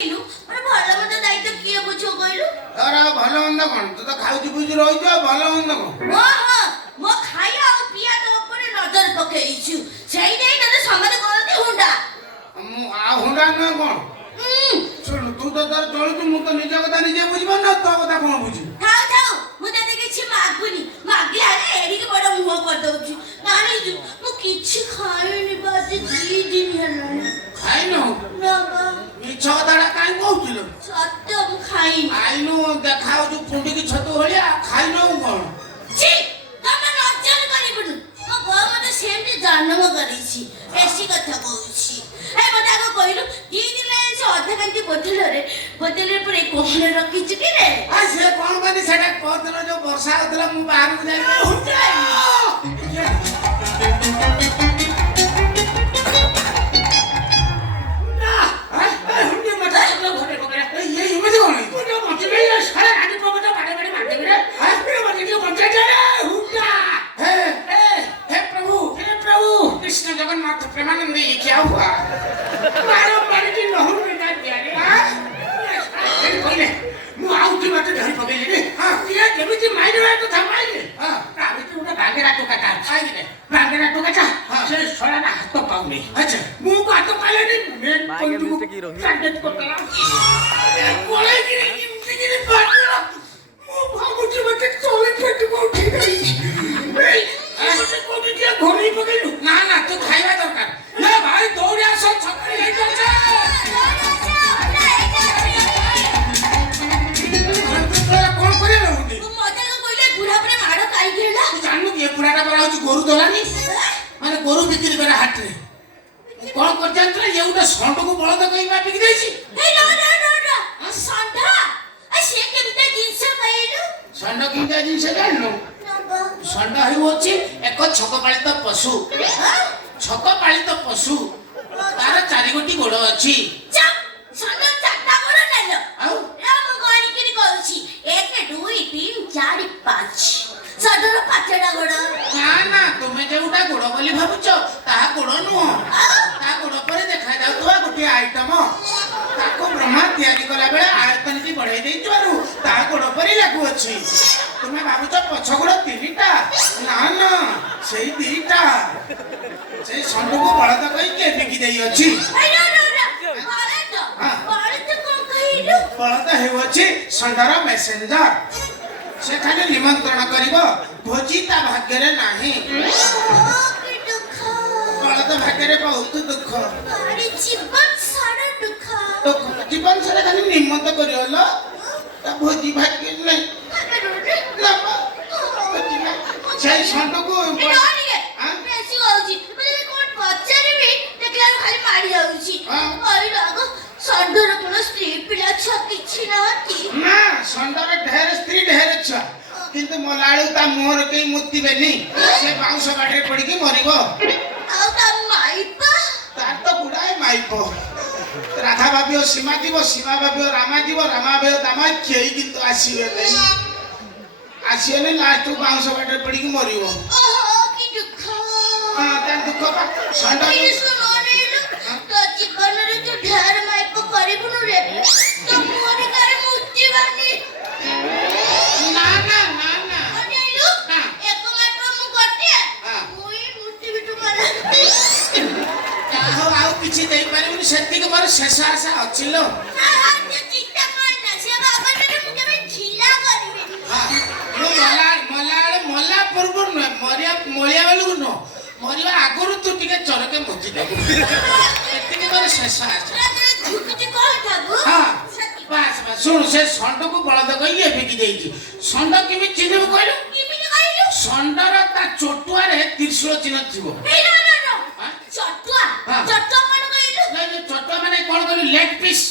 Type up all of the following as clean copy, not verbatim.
ଭଲ ମନ୍ଦ ଦାୟିତ୍ୱ କିଏ ବୁଝିବ କହିଲୁ? ତାର ଭଲ ମନ୍ଦ କଣ? ତୁ ତ ଖାଉଛୁ ପିଉଛୁ ରହିଛୁ ଆଉ ଭଲ ମନ୍ଦ କଣ? ଓହୋ ମୋ ଖାଇବା ଆଉ ପିଇବା ତୋ ଉପରେ ନଜର ପକେଇଛୁ। ସେଇଥିପାଇଁ ତତେ ସମସ୍ତେ କହନ୍ତି ହୁଣ୍ଡା। ମୁଁ ଆଉ ହୁଣ୍ଡା ନୁହେଁ କଣ? ଶୁଣୁ ତୁ ତ ତାର ଚଳୁଛୁ, ମୁଁ ତ ନିଜ କଥା ନିଜେ ବୁଝିପାରୁନି, ଆଉ ତୋ କଥା କଣ ବୁଝିବି? ଥାଉ ଥାଉ, ମୁଁ ତତେ କିଛି ମାଗୁନି। ମାଗିଲା ବେଳେ ଏଡ଼ିକି ବଡ଼ ମୁହଁ କରିଦଉଛୁ। ଜାଣିଛୁ ମୁଁ କିଛି ଖାଇନି ବା ଆଜି 2 ଦିନ ହେଲାଣି। ଖାଇନୁ? ନା ବା। ମିଛ କଥାଟା କାହିଁ କହୁଥିଲୁ? ସତ୍ୟ ମୁଁ ଖାଇନି। ଖାଇନୁ ଦେଖା ହଉଛୁ କୁଣ୍ଡିକି ଛତୁ ଭଳିଆ, ଖାଇନୁ କଣ? ଛି ତମେ ଲଜ୍ଜା କରିବୁନି। ମୋ ବୋଉ ମତେ ସେମିତି ଜନ୍ମ କରିଛି। ବେଶୀ କଥା କହୁଛି। ଏ ମତେ ଆଗ କହିଲୁ 2 ଦିନ ହେଲାଣି ସେ ଅଧା କାନ୍ତି ବୋତଲରେ ପୁରେଇ କଣ ରଖିଛୁ କି ରେ? ସେ କଣ କହନି ସେଟା କହୁଥିଲ ଯୋଉ ବର୍ଷା ହଉଥିଲା ମୁଁ ବାହାରକୁ ଯାଇ कृष्ण जगन्नाथ प्रेमानंद ये क्या हुआ? ମୁଁ ଆଉ କି ବାଟ ଧରି ପକେଇଲି କେମିତି ମାଇଲା କଥା ମାଇଲେ ବାଙ୍ଗେରା ଟୋକାଟା ବାଙ୍ଗେରା ଟୋକାଟା ସେ ଶଳାଟା ହାତ ପାଉନି। ଆଚ୍ଛା ମୁଁ ହାତ ପାଇଲାନି ମୁଁ ଭାବୁଛି ମତେ ଚଳେ ପେଟକୁ ଉଠି ଯାଇଛି। ଘୋରେଇ ପକେଇଲୁ? ନା ନା ତୁ ଖାଇବା ଦରକାର। ନା ଭାଇ ଦୌଡ଼ି ଆସ ଛକରେ ଯାଇପାରୁଛ। କଣ କରିବା ତୁ ଜାଣିନୁ କି ଏ ବୁଢାଟା ପରା ହଉଛି ଗୋରୁ ଦଲାନି, ମାନେ ଗୋରୁ ବିକ୍ରି କରେ ହାଟରେ। କଣ କରିଚାଲିଥିଲା ଇଏ ଗୋଟେ ଷଣ୍ଢକୁ ବଳଦ କହିବା ବିକି ଦେଇଛି। ଷଣ୍ଢ କେମିତିଆ ଜିନିଷ ଜାଣିନୁ? ଷଣ୍ଢ ହେଉଅଛି ଏକ ଛକପାଳିତ ପଶୁ। ଛକପାଳିତ ପଶୁ, ତାର 4 ଗୋଟି ଗୋଡ଼ ଅଛି। ଆଉ 1 2 3 4 5 ଷଣ୍ଢର 5ଟା ଗୋଡ଼। ନା ନା ତୁମେ ଯୋଉଟା ଗୋଡ଼ ବୋଲି ଭାବୁଛ ତାହା ଗୋଡ଼ ନୁହଁ। ତା ଗୋଡ଼ ପରେ ଦେଖାଯାଉଥିବା ଗୋଟିଏ ଆଇଟମ। ତାକୁ ବ୍ରହ୍ମା ତିଆରି କଲା ବେଳେ ଆୟତନଟି ବଢେଇ ଦେଇଥିବାରୁ ତା ଗୋଡ଼ ପରି ଲାଗୁଅଛି। ତୁମେ ଭାବୁଛ ପଛ ଗୋଡ଼ 3ଟା? ନା ନା ସେଇ 2ଟା। ସେଇ ଷଣ୍ଢକୁ ବଳଦ କହି କିଏ ବିକି ଦେଇଅଛି? ବଳଦ ହେଉଅଛି ଷଣ୍ଢର ମେସେଞ୍ଜର। ସେ ଖାଲି ନିମନ୍ତ୍ରଣ କରିବ, ଭୋଜି ତା ଭାଗ୍ୟରେ ନାହିଁ। ବଳଦ ଭାଗ୍ୟରେ ବହୁତ ଦୁଃଖ। ଜୀବନ ସାରା ଖାଲି ନିମନ୍ତ୍ରଣ କରିବ, ତା ଭୋଜି ଭାଗ୍ୟରେ ନାହିଁ। ସେଇ ଷଣ୍ଢକୁ ଷଣ୍ଢର କଣ ସ୍ତ୍ରୀ ପିଲା ଛୁଆ କିଛି ନାହାନ୍ତି? ନା ଷଣ୍ଢର ଢେର ସ୍ତ୍ରୀ ଢେର ଛୁଆ, କିନ୍ତୁ ମଲାଳୁ ତା ମୁହଁରେ କେହି ମୁତିବେନି। ସେ ବାଉଁଶ ବାଟରେ ପଡିକି ମରିବ। ଆଉ ତା ମାଇପା? ତାର ତ ଗୁଡାଏ ମାଇପ। ରାଧା ଭାବିବ ସୀମା ଯିବ, ସୀମା ଭାବିବ ରାମା ଯିବ, ରାମା ଭାବିବ ଦାମା, କେହି କିନ୍ତୁ ଆସିବେନି। ଲାଷ୍ଟକୁ ବାଉଁଶ ବାଟରେ ପଡିକି ମରିବ। କି ଦୁଃଖ। ତା ଦୁଃଖ ବା ଷଣ୍ଢ ତୋ ଜୀବନରେ ତୁ ଢେର ମାଇପ କରିବୁନୁ ରେ। ତୋ ମୁହଁରେ କାଳେ ମୁତିବାନି। ନା ନା ନା ନା ଅନେଇଲୁ ଏକ ମାତ୍ର ମୁଁ ଗୋଟିଏ ମୁଇ ମୁତିବି ତୁମର। ଯାହା ଆଉ କିଛି ଦେଇପାରିବୁନି, ସେତିକି ମୋର ଶେଷ ଆଶା ଅଛି ଲୋ। ଚିନ୍ତା କରନା, ସେ ବାବଦରେ ମୁଁ କେବେ ଝିଲା କରିବିନି। ମୁଁ ମଲା ପୂର୍ବରୁ ନୁହେଁ, ମରିବା ବେଳକୁ ନୁହଁ, ମରିବା ଆଗରୁ ତୁ ଟିକେ ଚରକେ ମୁତି ଦେବୁ। ଏତିକି ମୋର ଶେଷ ଆଶା। ଶୁଣୁ ସେ ଷଣ୍ଢକୁ ବଳଦ କହି ବିକି ଦେଇଛି। ଷଣ୍ଢ କେମିତି ଚିହ୍ନିବୁ କହିଲୁ? ଷଣ୍ଢର ତା ଚଟୁଆରେ ତ୍ରିଶୂଳ ଚିହ୍ନ ଥିବ। ଚଟୁଆ ମାନେ କଣ କହିଲୁ? ଲେଗ ପିସ୍,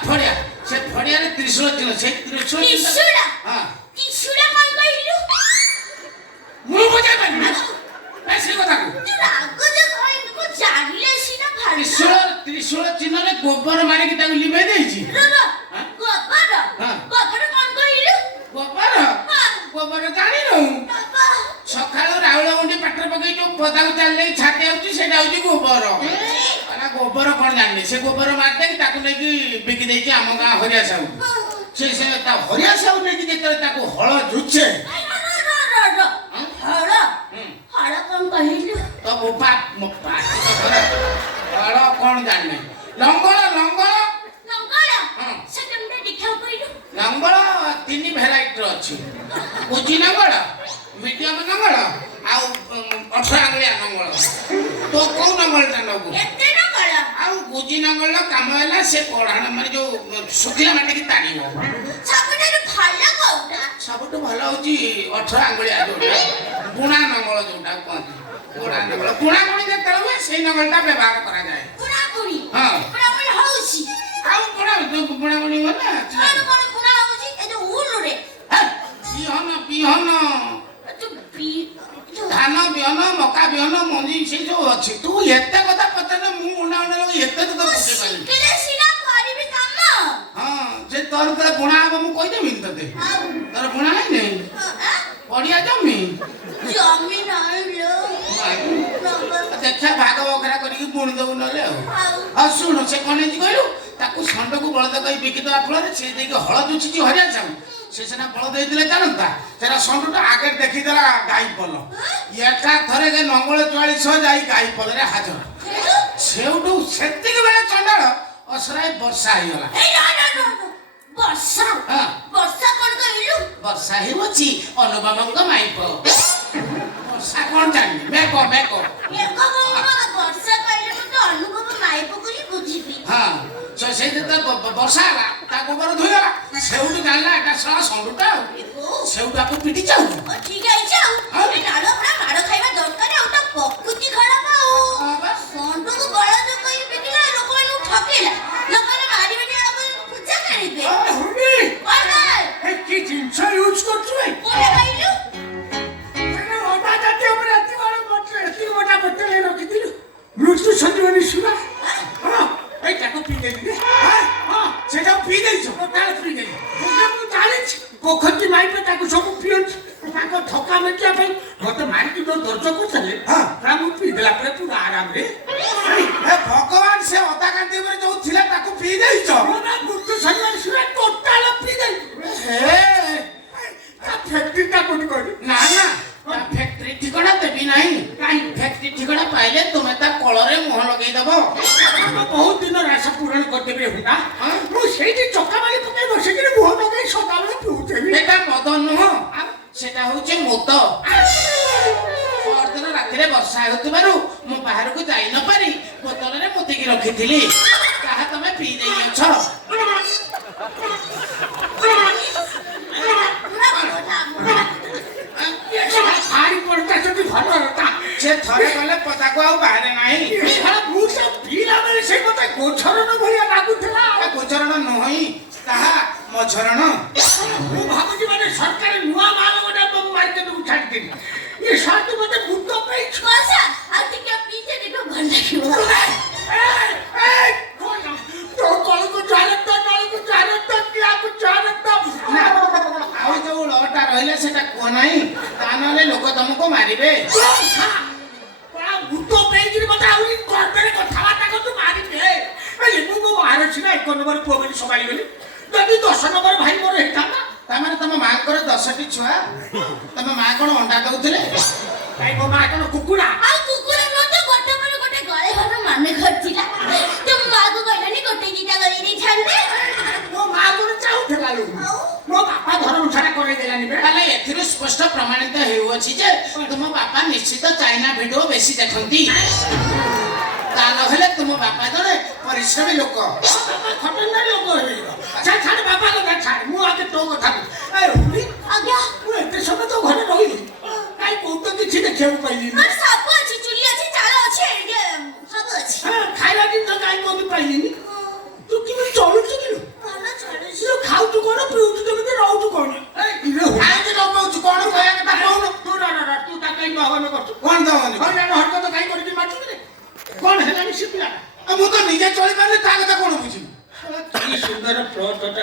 ଫଡିଆ। ସେ ଫଡିଆରେ ତ୍ରିଶୂଳ ଚିହ୍ନ। ସେଇ ତ୍ରିଶୂଳ ମୁଁ ବୁଝାଇ ପାରିବି ସେ କଥାକୁ। ତ୍ରିଶୂଳ ଚିହ୍ନରେ ଗୋବର ମାରିକି ତାକୁ ଲିଭେଇ ଦେଇଛି। ଗୋବର ଜାଣିନୁ? ସକାଳୁ ରାଉଳ ଗୁଣ୍ଡି ପାଟରେ ପକେଇ ଯୋଉ ପଦାକୁ ଚାଲି ଛାଟି ଆଉଛି, ସେଇଟା ହଉଛି ଗୋବର। ଗୋବର କଣ ଜାଣିନି, ସେ ଗୋବର ମାରିଦେଇକି ତାକୁ ନେଇକି ବିକି ଦେଇଛି ଆମ ଗାଁ ହରିଆ ସାହୁ ସେ ତା ହରିଆ ସାହୁ ନେଇକି ଯେତେବେଳେ ତାକୁ ହଳ ଜୁଛେ ହଳ ହଳ କଣ କହିଲୁ? ତ ବୋପା ମୋ ପାଟି ତ ଖରାପ ହଳ କଣ ଜାଣିନି ଲଙ୍ଗଳ ଲଙ୍ଗଳ ଲଙ୍ଗଳ ହଁ ସେ କେମିତି ଦେଖିବାକୁ କହିଲୁ? ଲଙ୍ଗଳ 3 ଭେରାଇଟିର ଅଛି କୁଚି ଲଙ୍ଗଳ ମିଡିୟମ ଲଙ୍ଗଳ ଆଉ 18 ଆଙ୍ଗୁଳିଆ ଲଙ୍ଗଳ ତ କୋଉ ଲଙ୍ଗଳଟା ନବୁ? ଏତେ ଲଙ୍ଗଳ ଆଉ ଗୁଜି ଲଙ୍ଗଳ କାମ ହେଲା ସେ ପଢାଣ ମାନେ ଯୋଉ ଶୁଖିଲା ମାଟିକି ତାଣିବ ସବୁଠାରୁ ଭଲ କୋଉଟା? ସବୁଠୁ ଭଲ ହଉଛି 18 ଆଙ୍ଗୁଳିଆ ଯୋଉଟା ବୁଣା ଲଙ୍ଗଳ ଯୋଉଟା କୁହନ୍ତି ବୁଣା ଲଙ୍ଗଳ ବୁଣାବୁଣି ଯେତେବେଳେ ହୁଏ ସେଇ ଲଙ୍ଗଳଟା ବ୍ୟବହାର କରାଯାଏ ବୁଣାବୁଣି ହଁ ବୁଣାବୁଣି ହଉଛି ଆଉ ବୁଣାବୁଣି ହୁଏ ନା କଣ କଣ ବୁଣା ହଉଛି? ଏ ଯୋଉ ଉଲୁରେ ବିହନ ବିହନ ଧାନ ବିହନ ମକା ବିହନ ମଞ୍ଜି ସେ ଯୋଉ ଅଛି ତୁ ଏତେ କଥା ପଚାରିଲେ ମୁଁ ମୁଣ୍ଡା ମୁଣ୍ଡା ଲୋକ ଏତେ ତୁ ତ ପଚାରି ପାରିବି ଶିଖିଲେ ସିନା କରିବି କାମ। ହଁ ସେ ତୋର ତୋର ବୁଣା ହବ ମୁଁ କହିଦେବି ତତେ ତୋର ବୁଣା ହେଇନି ପଡିଆ ଜମି ଜମି ନାହିଁ ଲୋ ଦେଖିଆ ଭାଗ ବଖରା କରିକି ବୁଣି ଦବୁ ନହେଲେ ଆଉ ଶୁଣୁ ସେ କଣ ହେଇଛି କହିଲୁ ତାକୁ ଷଣ୍ଢକୁ ବଳଦ କହି ବିକିଦେବା ଫଳରେ ସେ ଦେଇକି ହଳ ଜୁଛିଛି ହରିଆ ଚାଉ ସେ ସିନା ବଳଦ ହେଇଥିଲେ ଜାଣନ୍ତା ସେଟା ଷଣ୍ଢଟା ଆଗେ ଦେଖିଦେଲା ଗାଈ ପଲ ଏକା ଥରେ ନଙ୍ଗଳ 44 ଯାଇ ଗାଈ ପଲରେ ହାଜର ସେଉଠୁ ସେତିକି ବେଳେ ଚଣ୍ଡାଳ ଅସରାଏ ବର୍ଷା ହେଇଗଲା ବର୍ଷା ହଁ ବର୍ଷା କଣ କହିଲୁ? ବର୍ଷା ହେଉଅଛି ଅନୁଭବଙ୍କ ମାଇପ ବର୍ଷା କଣ ଜାଣିବି ମେକ ମେକ ବର୍ଷା କହିଲେ ମୁଁ ତ ଅନୁଭବ ମାଇପକୁ ହିଁ ବୁଝିବି। ହଁ ସେ ଯେତେବେଳେ ବର୍ଷା ହେଲା ତା ଗୋବର ଧୋଇଗଲା ସେଉଠୁ ଜାଣିଲା ଏଟା ଶଳା ଷଣ୍ଢଟା ଆଉ ସେଉଠୁ ଆକୁ ପିଟି ଯାଉ ଠିକ ହେଇଛି ଆଉ ନାଳ ପୁରା ମାଡ଼ ଖାଇବା ଦରକାର ଆଉ ତା ପ୍ରକୃତି ଖରାପ ଆଉ ଷଣ୍ଢକୁ ବଳଦ କହି ବିକିଲା ଲୋକମାନଙ୍କୁ ଠକିଲା ଲୋକମାନେ ମାରିବେନି ଆଉ ପୂଜା କରିବେ କି ଜିନିଷ ୟୁଜ କରୁଛୁ କୋଉଟା କହିଲୁ? ଅଦା ଜାତୀୟ ଉପରେ ଏତିକି ମୋଟା ବୋତଲରେ ରଖିଥିଲୁ ମୃତ୍ୟୁ ସଞ୍ଜୀବନୀ ସୁନା ଏଇଟାକୁ ପିଇ ଦେଇଥିଲି ସେଟାକୁ ପିଇ ଦେଇଛ କାଳେ ପିଇ ଦେଇଛ ମୁଁ ଜାଣିଛି ପୋଖରୀ ମାଇପେ ତାକୁ ସବୁ ପିଅନ୍ତି ତାଙ୍କ ଥକା ମେଟିବା ପାଇଁ ମତେ ମାରିକି ଯୋଉ ଦର୍ଜ କରୁଥିଲେ ମୁଁ ପିଇଦେଲା ପରେ ପୁରା ଆରାମରେ ଭଗବାନ ସେ ଅଦା କାନ୍ଦି ଉପରେ ଯୋଉ ଥିଲା ତାକୁ ପିଇ ଦେଇଛ ମୃତ୍ୟୁ ସଞ୍ଜୀବନୀ ସୁନା ଟୋଟାଲ ପିଇ ଦେଇଛ ଫ୍ୟାକ୍ଟ୍ରିଟା କୋଉଠି କହିଲି ନା ନା ଫ୍ୟାକ୍ଟ୍ରି ଠିକଣା ଦେବି ନାହିଁ କାହିଁ ଫ୍ୟାକ୍ଟ୍ରି ଠିକଣା ପାଇଲେ ତୁମେ ତା କଳରେ ମୁହଁ ଲଗେଇଦବ ବହୁତ ଦିନ ରାସ ପୂରଣ କରିଦେବି ହୁଣ୍ଡା ମୁଁ ସେଇଠି ଚକା ମାରି ପକେଇ ବସିକିରି ମୁହଁ ଲଗେଇ ସଦାବେଳେ ପିଉଥିବି ଏଟା ମଦ ନୁହଁ ସେଟା ହଉଛି ମଦ ପରଦିନ ରାତିରେ ବର୍ଷା ହେଉଥିବାରୁ ମୁଁ ବାହାରକୁ ଯାଇ ନ ପାରି ବୋତଲରେ ମୁତିକି ରଖିଥିଲି ତାହା ତମେ ପିଇ ଦେଇଅଛ ସେ ଥରେ ଗଲେ ପଦାକୁ ଆଉ ବାହାରେ ନାହିଁ ମୁଁ ସେ ପିଇଲା ବେଳେ ସେ ମତେ ଗୋଚରଣ ଭଳିଆ ଲାଗୁଥିଲା ଗୋଚରଣ ନୁହଁ ତାହା ମଝରଣ ମୁଁ ଭାବୁଛି ମାନେ ସରକାର ନୂଆ ମାଲ ଗୋଟେ ମାର୍କେଟକୁ ଛାଡ଼ିଦେବି ଏ ସାଥୁ ମତେ ଭୂତ ପାଇଛୁ ଆଉ ଟିକେ ପିଇତେ ଟିକେ ଭଲ ଲାଗିବ। ଆଉ ଯୋଉ ଲଟା ରହିଲା ସେଟା କୁହ ନାହିଁ ତା ନହେଲେ ଲୋକ ତମକୁ ମାରିବେ ଭୂତ ପେଇକିରି ମତେ ଆହୁରି ଗର୍ବରେ କଥାବାର୍ତ୍ତା କରୁଛୁ ମାରିବେ ମୁଁ ମୋ ବାହାର ଅଛି ନା 1 ନମ୍ବର ପୁଅ ବୋଲି ସମ୍ଭାଳିଗଲି ଯଦି 10 ନମ୍ବର ଭାଇ ମୋର ହେଇଥାନ୍ତା ତାମାନେ ତମ ମାଙ୍କର 10ଟି ଛୁଆ ତମ ମା କଣ ଅଣ୍ଡା ଦଉଥିଲେ କାଇଁ ମୋ ମା କଣ କୁକୁଡ଼ା ଆଉ କୁକୁଡ଼ା ମଧ୍ୟ ଗୋଟେ ପରେ ଗୋଟେ ଗଳେ ଘର ମାନେ କରିଥିଲା ତୁମ ମାକୁ କହିଲାନି ଗୋଟେ ଦିଟା କରି ଦେଇଥାନ୍ତେ ମୋ ମା କଣ ଚାହୁଁଥିଲା ମୋ ବାପା ଘର ଉଠାଟା କରେଇ ଦେଲାନି ତାହେଲେ ଏଥିରୁ ସ୍ପଷ୍ଟ ପ୍ରମାଣିତ ହେଉଅଛି ଯେ ତୁମ ବାପା ନିଶ୍ଚିତ ଚାଇନା ଭିଡିଓ ବେଶୀ ଦେଖନ୍ତି ତା ନହେଲେ ତୁମ ବାପା ଜଣେ ପରିଶ୍ରମୀ ଲୋକ ଖଟେନ୍ଦାରୀ ଲୋକ ଛାଡ ବାପା କଥା ଛାଡ ମୁଁ ଆଗେ ତୋ କଥା ଆଜ୍ଞା ମୁଁ ଏତେ ସମୟ ତ ଘରେ ରହିଲି କାଇଁ କୋଉ ତ କିଛି ଦେଖିବାକୁ ପାଇଲିନି ସବୁ ଅଛି ଚୁଲି ଅଛି ଚାଳ ଅଛି ସବୁ ଅଛି ଖାଇବା ଜିନିଷ କାଇଁ କୋଉଠି ପାଇଲିନି ତୁ କେମିତି ଚଳୁଛୁ କିଲୋ ଖାଉଛୁ କଣ ପିଉଛୁ କେମିତି ରହୁଛୁ କଣ ଖାଇକି ରହୁଛୁ କଣ କହିବା କଥା କହୁନୁ ତୁ ତା କାଇଁ ଦହନ କରୁଛୁ କଣ ଦହନ ହରକତ କାଇଁ କରିକି ମାରୁଛୁ କଣ ହେଲାନି ସେ ପିଲା ମୁଁ ତ ନିଜେ ଚଳିପାରିଲି ତା କଥା କଣ ବୁଝିବି କି ସୁନ୍ଦର ପ୍ଲଟଟା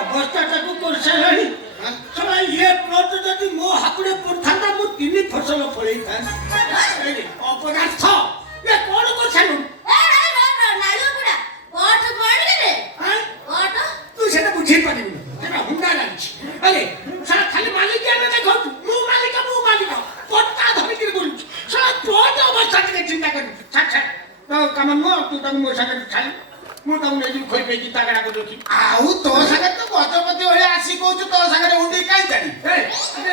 ଅବସ୍ଥାଟାକୁ କରିସାରିଲାଣି ଇଏ ପ୍ଲଟ ଯଦି ମୋ ହାତରେ ପଡିଥାନ୍ତା ମୁଁ 3 ଫସଲ ଫଳେଇଥାନ୍ତି ଅପଦାର୍ଥ କଣ ଛାଡୁ ନାଳୁଆ ବୁଢା କୋଠ କଣ ରେ କୋଠ ତୁ ସେଟା ବୁଝେଇ ପାରିବୁନି ସେଟା ହୁଣ୍ଡା ଜାଣିଛି ଆରେ ସାରା ଖାଲି ମାଲିକିଆ ନା ଦେଖନ୍ତୁ ମୁଁ ମାଲିକ ପଟ୍ଟା ଧରିକିରି ବୁଲୁଛୁ ସାରା ତୋର ଅବସ୍ଥା ଟିକେ ଚିନ୍ତା କରିବୁ ଛାଡ ତ କାମ ନୁହଁ ତୁ ତାକୁ ମୋ ସାଙ୍ଗରେ ଛାଡ ମୁଁ ତାକୁ ନେଇଯିବି ଖୋଇ ପେଇକି ତାଗଡ଼ା କରିଦେଉଛି ଆଉ ତୋ ସାଙ୍ଗରେ ତ ଗଜପତି ଭଳିଆ ଆସି କହୁଛୁ ତୋ ସାଙ୍ଗରେ ହୁଣ୍ଡି କାଇଁ ଛାଡି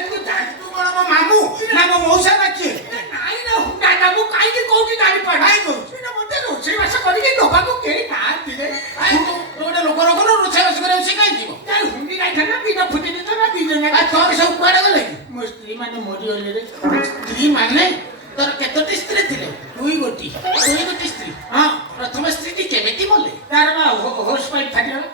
ତୁ ଜାଣି ତୁ କଣ ମୋ ମାମୁଁ ନା ମୋ ମଉସା ନା କିଏ ନାଇଁ ନା ହୁଣ୍ଡାଟା ମୁଁ କାହିଁକି କହୁଛି ଜାଣିପାରୁ କାଇଁ କହୁଛୁ ମତେ ରୋଷେଇବାସ କରିକି ଦବାକୁ କେହି ନାହାନ୍ତି ରେ ତୁ ଗୋଟେ ଲୋକ ରୋଷେଇବାସ କରିବାକୁ ସେ କାଇଁ ଯିବ ହୁଣ୍ଡି ଯାଇଥାନ୍ତା ଦିନ ଫୁଟି ଦେଇଥାନ୍ତା ଦି ଜଣ ଆଉ ତୋର ସବୁ କୁଆଡେ ଗଲେ କି ମୋ ସ୍ତ୍ରୀ ମାନେ ମରିଗଲେ ରେ ସ୍ତ୍ରୀ ମାନେ ତୋର କେତୋଟି ସ୍ତ୍ରୀ ଥିଲେ ଦୁଇ ଗୋଟି ସ୍ତ୍ରୀ ହଁ ପ୍ରଥମ ସ୍ତ୍ରୀଟି କେମିତି ମଲେ ତାର ବା ହୋସ୍ ପାଇପ୍ ଫାଟିଗଲା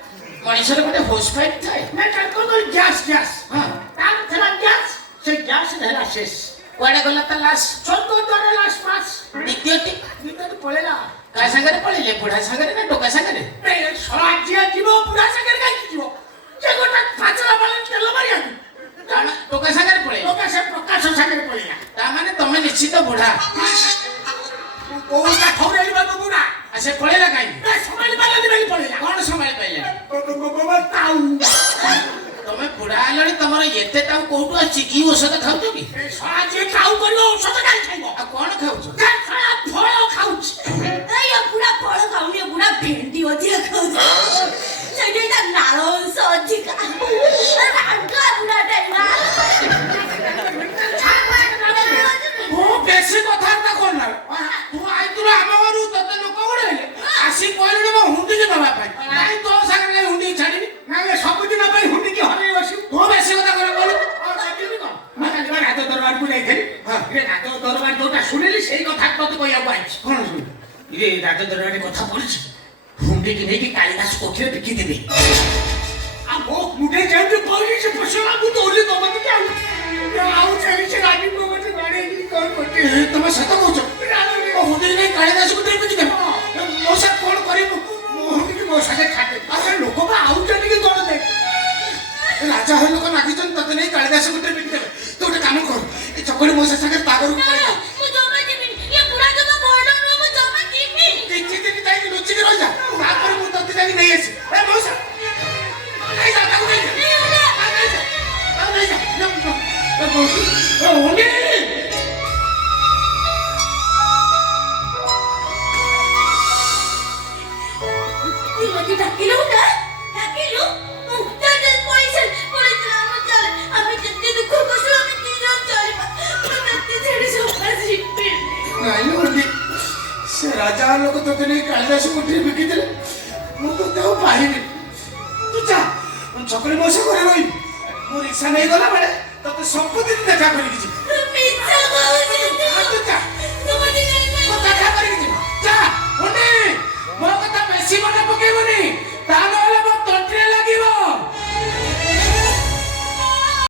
ମଣିଷର ଗୋଟେ ହୋସ୍ ପାଇପ୍ ଥାଏ ନା ତାଙ୍କ ଗ୍ୟାସ୍ ହଁ ତାର ଥିଲା ଗ୍ୟାସ୍ ସେ ଗ୍ୟାସ୍ ହେଲା ଶେଷ କୁଆଡେ ଗଲା ତା ଲାଶ ସ୍ୱର୍ଗ ଦ୍ୱାର ଲାସ୍ ପାସ୍ ଦ୍ୱିତୀୟଟି ଭିତରେ ପଳେଇଲା କାହା ସାଙ୍ଗରେ ପଳେଇଲେ ବୁଢା ସାଙ୍ଗରେ ନା ଟୋକା ସାଙ୍ଗରେ ସଳାଜିଆ ଯିବ ବୁଢା ସାଙ୍ଗରେ କାହିଁକି ଯିବ ସେ ଗୋଟେ ପାଚଲା ବାଲା ତେଲ ମାରିବାକୁ ଟୋକା ସାଙ୍ଗରେ ପଳେଇଲେ ଲୋକ ସେ ପ୍ରକାଶ ସାଙ୍ଗରେ ପଳେଇଲା ତା ମାନେ ତମେ ନିଶ୍ଚିତ ବୁଢା କୋଉ ଠଉରାଇ ବାବୁ ବୁଢା ଆଉ ସେ ପଳେଇଲା କାହିଁକି ସମାଳି ବାଲା ଦିନ ପଳେଇଲା କଣ ସମ୍ଭାଳି ପାଇଲେ ତାଉ ତମେ ବୁଢା ହେଲଣି ତମର ଏତେ ତାଉ କୋଉଠୁ ଅଛି କି ଔଷଧ ଖାଉଛ କି ସଳାଜିଆ ଖାଉ କରିବ ଔଷଧ କାହିଁ ଖାଇବ ଆଉ କଣ ଖାଉଛ ଫଳ ଖାଉଛି ବୁଢା ଫଳ ଖାଉନି ବୁଢା ଭେଣ୍ଡି ଅଧିକା ଖାଉଛି ସେଠି ତା ନାଳ ଅଂଶ ଅଧିକା ରାଗା ବୁଢାଟା ବେଶୀ କଥାବାର୍ତ୍ତା କରନା ତୁ ଆଇଥିଲୁ ଆମ ଘରୁ ତତେ ଲୋକ ଗୁଡେଇଲେ ଆସି କହିଲୁଣି ମୋ ହୁଣ୍ଡିକି ନବା ପାଇଁ ନାଇଁ ତୋ ସାଙ୍ଗରେ କାଇଁ ହୁଣ୍ଡିକି ଛାଡିବି ନାଇଁ ସବୁଦିନ ପାଇଁ ହୁଣ୍ଡିକି ହରେଇ ବସିବୁ ତୁ ବେଶୀ କଥା କର କହିଲୁ ମୁଁ କାଲି ରାଜ ଦରବାରକୁ ଯାଇଥିଲି ରାଜ ଦରବାର ଯୋଉଟା ଶୁଣିଲି ସେଇ କଥା ତତେ କହିବାକୁ ଆଇଛି କଣ ଶୁଣିଲୁ ଇଏ ରାଜ ଦରବାରରେ କଥା ପଡିଛି ହୁଣ୍ଡିକି ନେଇକି କାଳିଦାସ କୋଠିରେ ବିକିଦେବି ଆଉ ମୋ ମୁଣ୍ଡେ ଯେମିତି ପଡିଲି ସେ ପଶିଲା ମୁଁ ଦୌଡ଼ି ଦବାକୁ ଯାଉ ଆଉ ସେ ରାଜି ମୋତେ ବାଡ଼େଇକି କଣ କରୁଛି ତମେ ସତ କହୁଛ ହୁଣ୍ଡିକି ନେଇ କାଳିଦାସକୁ ଦେବି ଦେବ ମୋ ସାথে କଣ କରିବୁ ହୁଣ୍ଡିକି ମୋ ସାଙ୍ଗେ ଛାଡେ ଆଉ ଲୋକ ବା ଆଉଛନ୍ତି କି କଣ ଦେଖ ରାଜା ହେ ଲୋକ ନାଗିଛନ୍ତି ତତେ ନେଇ କାଳିଦାସ ଗୋଟେ ବିକି ଦେବେ ତୁ ଗୋଟେ କାମ କର ଏ ଚକଡି ମୋ ସାଙ୍ଗରେ ତା ଘରକୁ ପଳେଇ ମୁଁ ଜମା ଯିବିନି ଏ ବୁଢା ଜମା ଭଲ ନୁହଁ ମୁଁ ଜମା ଯିବିନି କିଛି ଦିନ ଯାଇକି ଲୁଚିକି ରହିଯା ତାପରେ ମୁଁ ତତେ ଯାଇକି ନେଇ ଆସିବି ଏ ମଉସା ନେଇଯା ତାକୁ ନେଇଯା ହୁଣ୍ଡି তুই ডাকিলু না ডাকিলু আমি যেতে দুঃখ কষ্ট আমি দিন চলবা তুই ছেড়ে সকাল শিখবি ନାଇଁ ହୁଣ୍ଡି ସେ ରାଜା ଲୋକ ତତେ ନେଇ କାଳିଦାସ କୋଠିରେ ବିକିଦେଲେ ମୁଁ ତତେ ଆଉ ପାଇବି ତୁ ଯା ମୁଁ ଛକରେ ବସି ଘରେ ରହିବି ମୁଁ ରିକ୍ସା ନେଇ ଗଲା ବେଳେ ତତେ ସବୁଦିନ ଦେଖା କରିକି ଯିବି ମିଛ କହୁଛି ତୁ ଯା ମୁଁ ଦେଖା କରିକି ଯିବି ଯା ହୁଣ୍ଡି ମୋ କଥା ବେଶୀ ମନେ ପକେଇବନି